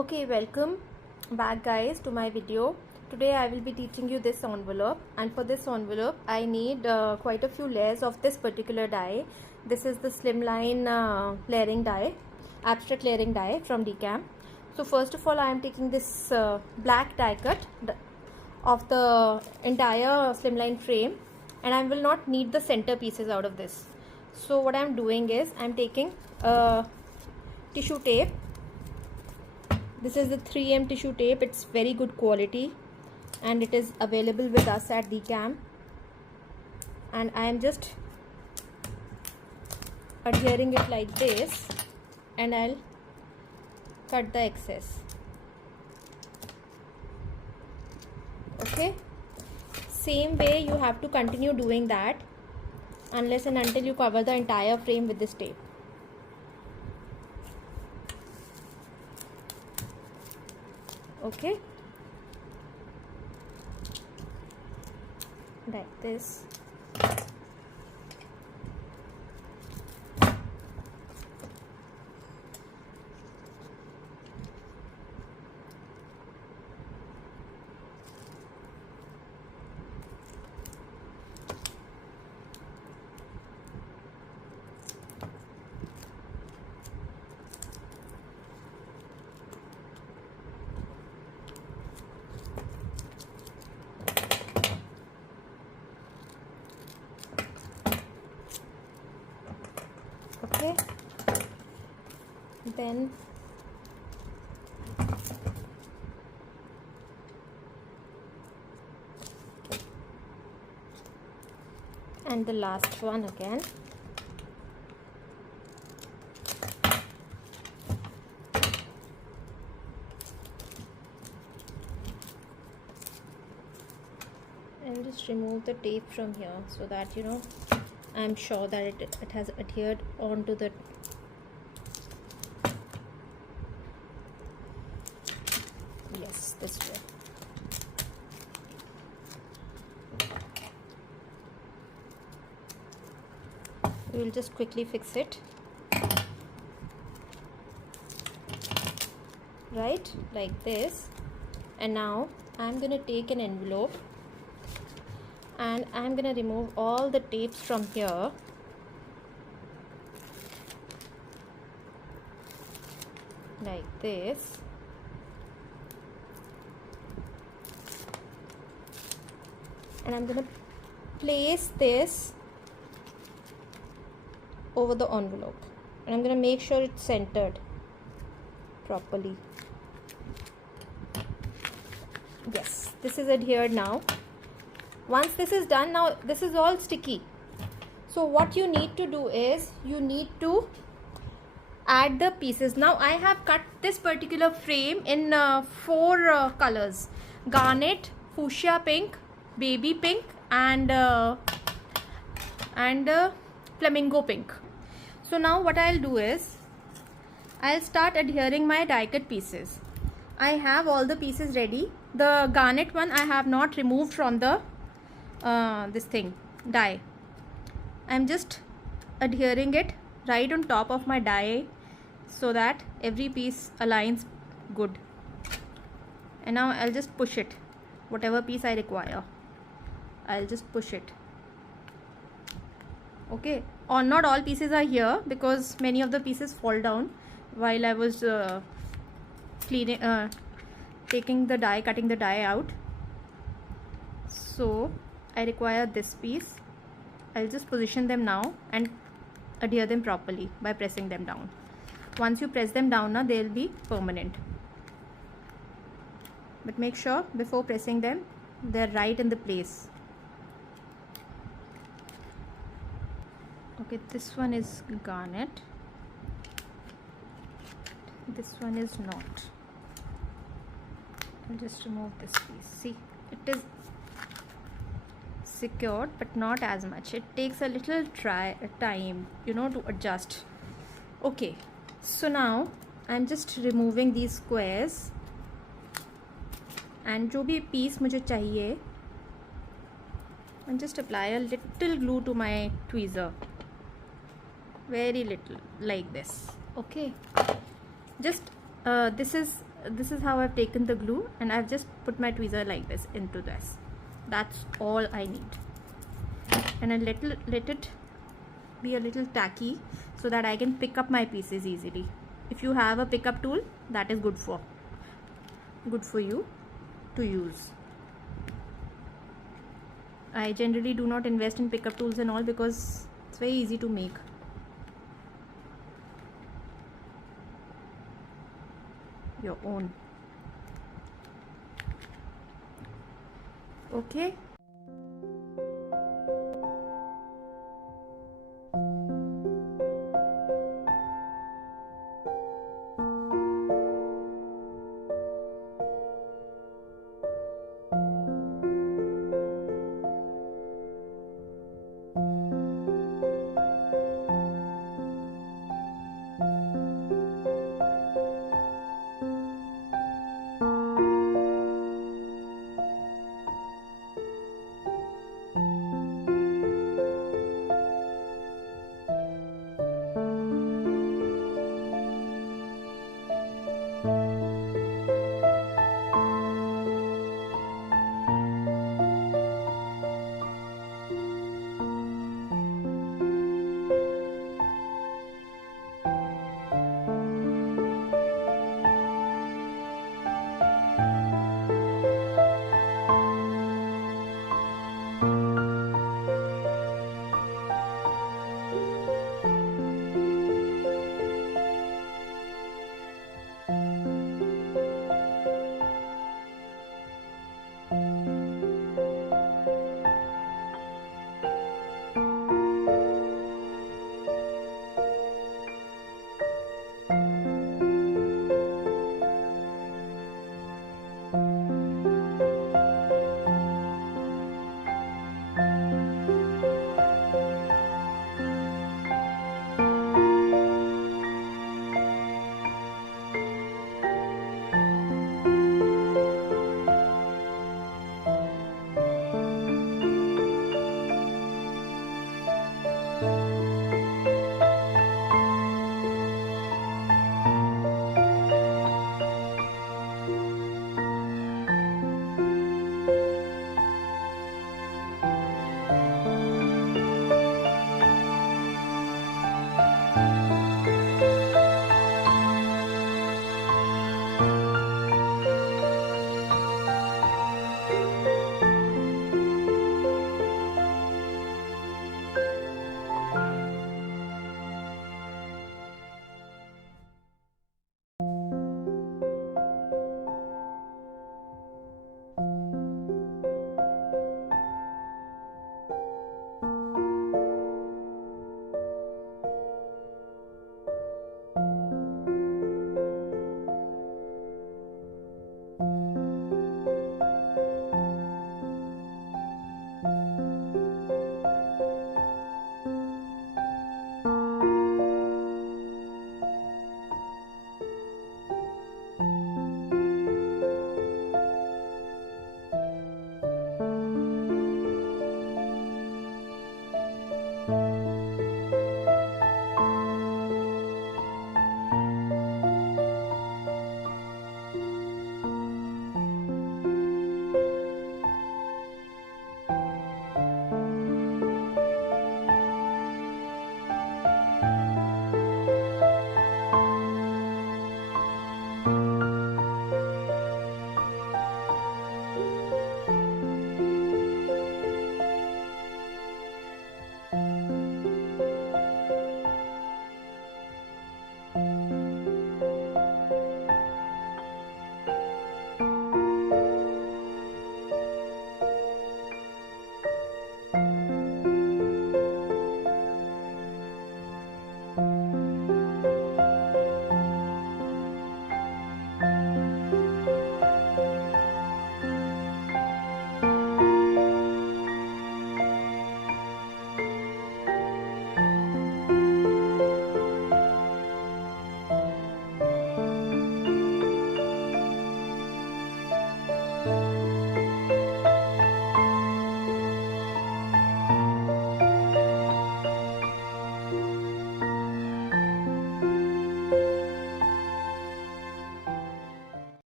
Okay, welcome back guys to my video. Today I will be teaching you this envelope, and for this envelope I need quite a few layers of this particular die. This is the Slimline layering die, abstract layering die from Dcam. So first of all I am taking this black die cut of the entire Slimline frame, and I will not need the center pieces out of this. So what I am doing is I am taking tissue tape. This is the 3M tissue tape. It's very good quality and it is available with us at Dcam, and I am just adhering it like this, and I'll cut the excess. Okay, same way you have to continue doing that unless and until you cover the entire frame with this tape. Okay, like this. Okay, then and the last one again. I'll just remove the tape from here so that I'm sure that it has adhered onto the this way. We will just quickly fix it, right, like this. And now I'm gonna take an envelope and I'm gonna remove all the tapes from here. Like this. And I'm gonna place this over the envelope, and I'm gonna make sure it's centered properly. Yes, this is adhered now. Once this is done, now this is all sticky. So what you need to do is you need to add the pieces. Now I have cut this particular frame in 4 colors: garnet, fuchsia pink, baby pink, and flamingo pink. So now what I'll do is I'll start adhering my die cut pieces. I have all the pieces ready. The garnet one I have not removed from the this thing die. I'm just adhering it right on top of my die so that every piece aligns good. And now I'll just push it, whatever piece I require, I'll just push it. Okay, or not all pieces are here because many of the pieces fall down while I was taking the die, cutting the die out. So I require this piece. I'll just position them now and adhere them properly by pressing them down. Once you press them down, now they'll be permanent. But make sure before pressing them, they're right in the place. Okay, this one is garnet. This one is not. I'll just remove this piece. See, it is secured but not as much. It takes a little time to adjust. Okay, so now I'm just removing these squares, and जो भी piece मुझे चाहिए, and just apply a little glue to my tweezer. very little, like this. Okay, just this is this is how I've taken the glue, and I've just put my tweezer like this into this. That's all I need. And I let it be a little tacky so that I can pick up my pieces easily. If you have a pickup tool, that is good for you to use. I generally do not invest in pickup tools and all because it's very easy to make. Your own. Okay.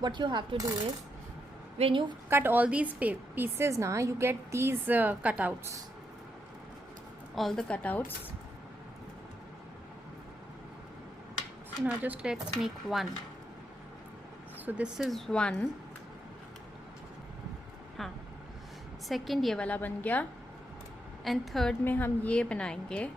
what you have to do is, when you cut all these pieces now, you get these cutouts, all the cutouts. So now just let's make one. So this is one. हाँ, second ये वाला बन गया, and third में हम ये बनाएंगे.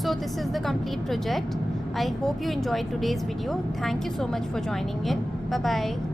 So this is the complete project. I hope you enjoyed today's video. Thank you so much for joining in. Bye bye.